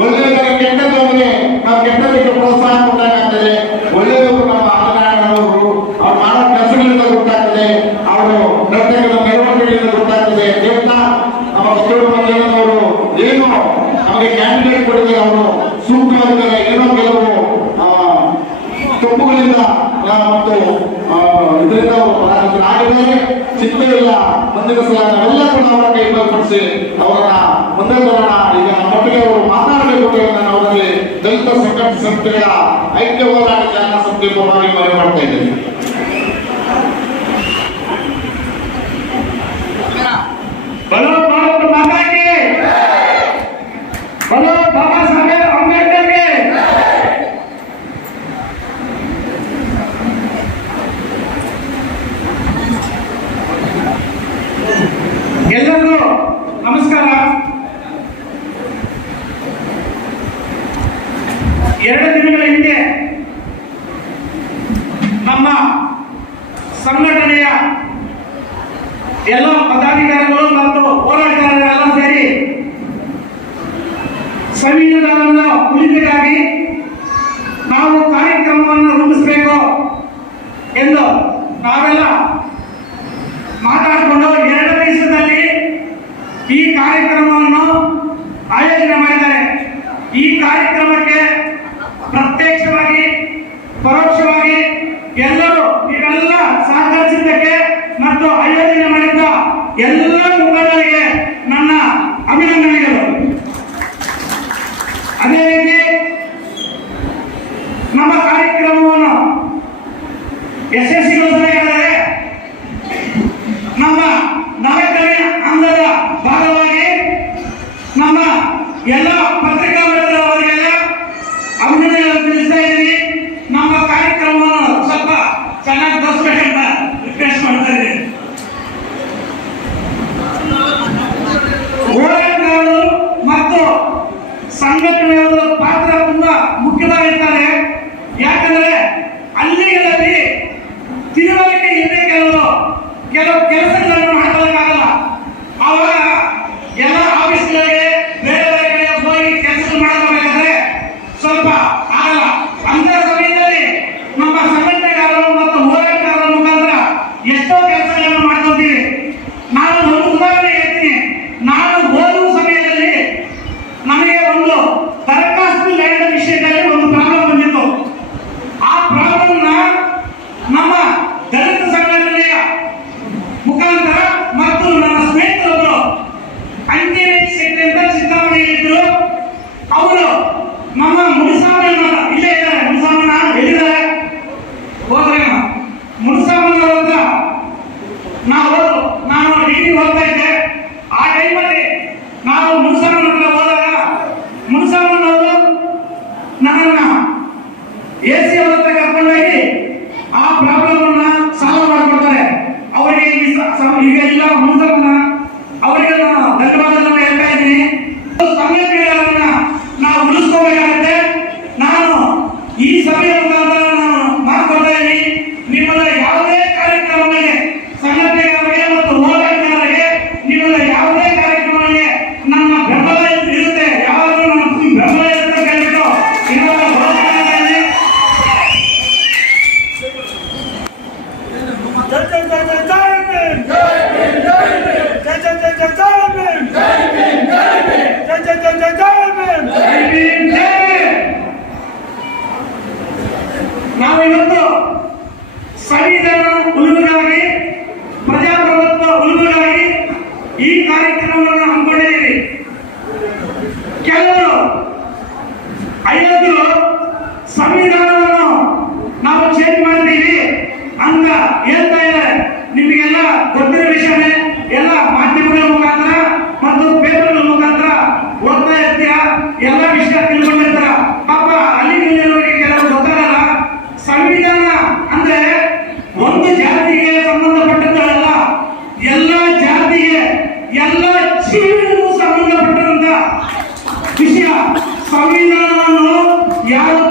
ಒಳ್ಳೆಯದಕ್ಕೆ ನಾವು ಕೆಟ್ಟದಕ್ಕೆ ಪ್ರೋತ್ಸಾಹ ಕೊಟ್ಟಾಗ್ತದೆ. ಒಳ್ಳೆಯದು ನಮ್ಮ ಆಟಗಾರರು ಅವ್ರು ಮಾಡೋ ಕೆಲಸಗಳಿಂದ ಅವರು ನರ್ತಕದ ಮೆರವಣಿಗೆಗಳಿಂದ ಗೊತ್ತಾಗ್ತದೆ. ಕೇವಲ ನಮ್ಮ ಬಸವಣ್ಣ ಮಂದಿರದವರು ಏನು? ಕ್ಯಾಂಡಿಡೇಟ್ ಏನೋ ಕೆಲವು ತಪ್ಪುಗಳಿಂದ ಮತ್ತು ಇದರಿಂದ ಆಗಿದೆ ಚಿಂತೆಯಿಲ್ಲ ಮುಂದಿನ ಸಲ ನಾವೆಲ್ಲ ಕೂಡ ಅವರ ಕೈ ಬಲಪಡಿಸಿ ಅವರನ್ನ ಮುಂದೆ ಬರೋಣ ಈಗ ನಮ್ಮೊಟ್ಟಿಗೆ ಅವರು ಮಾತನಾಡಬೇಕು ನಾನು ಅವರಲ್ಲಿ ದಲಿತ ಸಂಕಟ ಸಂಸ್ಥೆಗಳ ಐಕ್ಯ ಹೋರಾಟ ಜನರ ಸಂಸ್ಥೆ ಪರವಾಗಿ ಮನವಿ ಮಾಡ್ತಾ ಇದ್ದೇನೆ. ಸಂಘಟನೆಯ ಎಲ್ಲ ಪದಾಧಿಕಾರಿಗಳು ಮತ್ತು ಹೋರಾಟಗಾರರೆಲ್ಲ ಸೇರಿ ಸಂವಿಧಾನವನ್ನು ಉಳಿಕೆಗಾಗಿ ನಾವು ಕಾರ್ಯಕ್ರಮವನ್ನು ರೂಪಿಸಬೇಕು ಎಂದು ನಾವೆಲ್ಲ ಮಾತಾಡಿಕೊಂಡು ಎರಡು ದಿವಸದಲ್ಲಿ ಈ ಕಾರ್ಯಕ್ರಮವನ್ನು ಆಯೋಜನೆ ಮಾಡಿದ್ದಾರೆ. ಈ ಕಾರ್ಯಕ್ರಮಕ್ಕೆ ಪ್ರತ್ಯಕ್ಷವಾಗಿ ಪರೋಕ್ಷ ಯಶಸ್ವಿಗೊಳಿಸಬೇಕಾದರೆ ನಮ್ಮ ನಾಲ್ಕನೇ ಹಂತದ ಭಾಗವಾಗಿ ನಮ್ಮ ಎಲ್ಲ ಕೆಲವು ಕೆಲಸಗಳನ್ನು ಮಾಡಬೇಕಾಗಲ್ಲ ಆವಾಗ నాయన ఏసీ ಈ ಕಾರ್ಯಕ್ರಮವನ್ನು ಹಮ್ಮಿಕೊಂಡಿದ್ದೀರಿ. ಕೆಲವರು ಐವತ್ತು ಸಂವಿಧಾನವನ್ನು ನಾವು ಚೇಂಜ್ ಮಾಡ್ತೀವಿ ಅಂತ ಹೇಳ್ತಾ ಇದ್ದಾರೆ. ನಿಮಗೆಲ್ಲ ಗೊತ್ತಿರೋ ವಿಷಯನೇ, ಎಲ್ಲ ಮಾಧ್ಯಮಗಳ ಮುಖಾಂತರ ಮತ್ತು ಪೇಪರ್ಗಳ ಮುಖಾಂತರ ಓದ್ತಾ ಇರ್ತೀಯ ಎಲ್ಲ ವಿಷಯ ಯಾರು